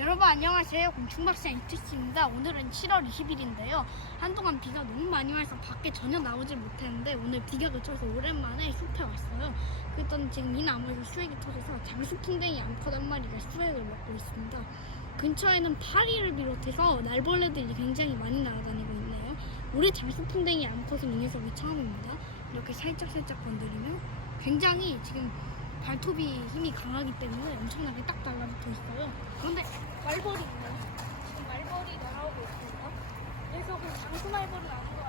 여러분 안녕하세요. 곤충박사 이트씨입니다. 오늘은 7월 20일인데요. 한동안 비가 너무 많이 와서 밖에 전혀 나오질 못했는데 오늘 비가 그쳐서 오랜만에 숲에 왔어요. 그랬더니 지금 이 나무에서 수액이 터져서 장수풍뎅이 암컷 한 마리가 수액을 먹고 있습니다. 근처에는 파리를 비롯해서 날벌레들이 굉장히 많이 날아다니고 있네요. 우리 장수풍뎅이 암컷은 이 녀석이 처음입니다. 이렇게 살짝살짝 건드리면 굉장히 지금 발톱이 힘이 강하기 때문에 엄청나게 딱 달라붙어 있어요. 그런데 말벌이 있네요. 지금 말벌이 날아오고 있습니다. 그래서 그 장수 말벌은 아니고